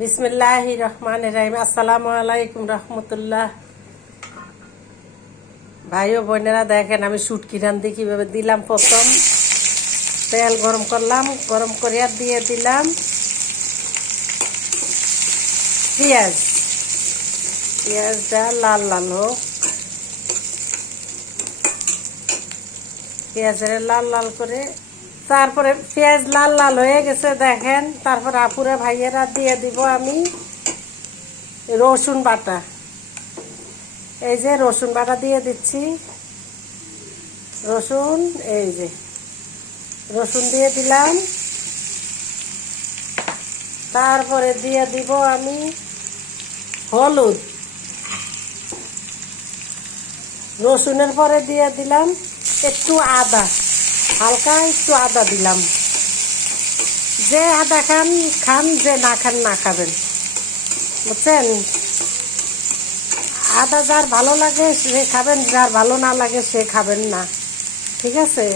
বিসমিল্লাহির রহমানির রহিম। আসসালামু আলাইকুম রহমতুল্লাহ। ভাই ও বোনেরা, দেখেন আমি শুটকি রান্ধি কিভাবে। দিলাম প্রথম তেল গরম করলাম, গরম করিয়া দিয়ে দিলাম পেঁয়াজ। পেঁয়াজটা লাল লাল হোক, পেঁয়াজের লাল লাল করে তারপরে পেঁয়াজ লাল লাল হয়ে গেছে দেখেন। তারপর আপুরা ভাইয়েরা দিয়ে দিব আমি রসুন বাটা। এই যে রসুন বাটা দিয়ে দিচ্ছি। রসুন, এই যে রসুন দিয়ে দিলাম। তারপরে দিয়ে দিব আমি হলুদ। রসুনের পরে দিয়ে দিলাম একটু আদা, হালকা একটু আদা দিলাম। যে আদা খান খান, যে না খান না খাবেন, বুঝছেন। আদা যার ভালো লাগে সে খাবেন, যার ভালো না লাগে সে খাবেন না, ঠিক আছে।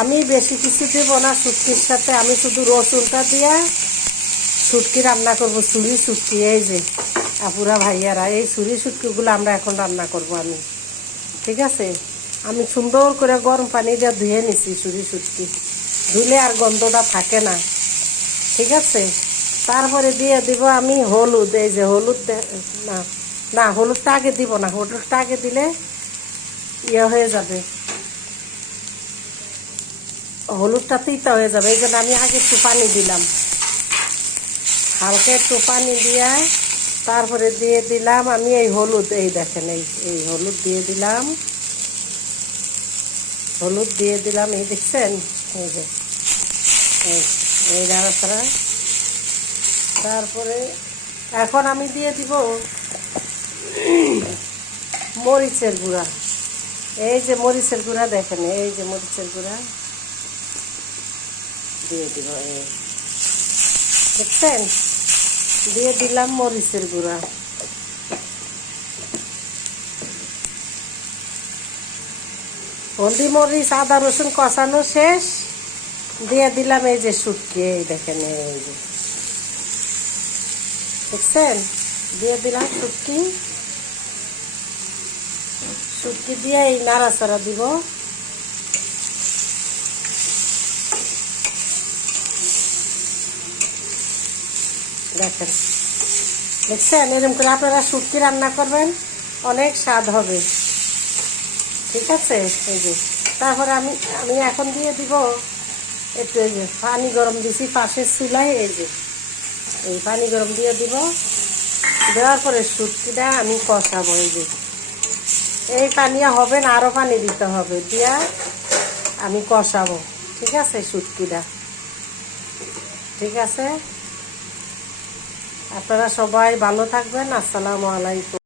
আমি বেশি কিছু দেবো না শুটকির সাথে, আমি শুধু রসুনটা দিয়া শুটকি রান্না করব। ছুরি শুটকি, এই যে আপুরা ভাইয়ারা, এই ছুরি শুটকিগুলো আমরা এখন রান্না করব আমি, ঠিক আছে। আমি সুন্দর করে গরম পানি দিয়ে ধুয়ে নিছি ছুরি শুটকি, ধুলে আর গন্ধটা থাকে না, ঠিক আছে। তারপরে দিয়ে দিব আমি হলুদ। এই যে হলুদ, না না হলুদটা আগে দিব না, হলুদটা আগে দিলে ইয়ে হয়ে যাবে, হলুদটা তিতা হয়ে যাবে। এই জন্য আমি আগে একটু পানি দিলাম, হালকা একটু পানি দিয়া তারপরে দিয়ে দিলাম আমি এই হলুদ। এই দেখেন, এই হলুদ দিয়ে দিলাম, হলুদ দিয়ে দিলাম। এই দেখছেন, এই যে এই নাড়াচাড়া। তারপরে এখন আমি দিয়ে দিব মরিচের গুঁড়া। এই যে মরিচের গুঁড়া দেখেন, এই যে মরিচের গুঁড়া দিয়ে দিব। এই দেখছেন, দিয়ে দিলাম মরিচের গুঁড়া। হলদি মরিচ আদা রসুন কষানো শেষ, দিয়ে দিলাম এই যে শুটকি। এই দেখেন, এই যে দেখছেন, দিয়ে দিলাম শুটকি। শুটকি দিয়ে এই নাড়াচাড়া দিব। দেখেন, দেখছেন, এরকম করে আপনারা শুটকি রান্না করবেন, অনেক স্বাদ হবে, ঠিক আছে। এই যে তারপরে আমি আমি এখন দিয়ে দিব একটু, এই যে পানি গরম দিছি পাশের চুলায়, এই যে এই পানি গরম দিয়ে দিব। দেওয়ার পরে শুটকিটা আমি কষাবো। এই যে এই পানি হবে না, আরও পানি দিতে হবে, দিয়া আমি কষাবো, ঠিক আছে শুটকিটা, ঠিক আছে। আপনারা সবাই ভালো থাকবেন। আসসালামু আলাইকুম।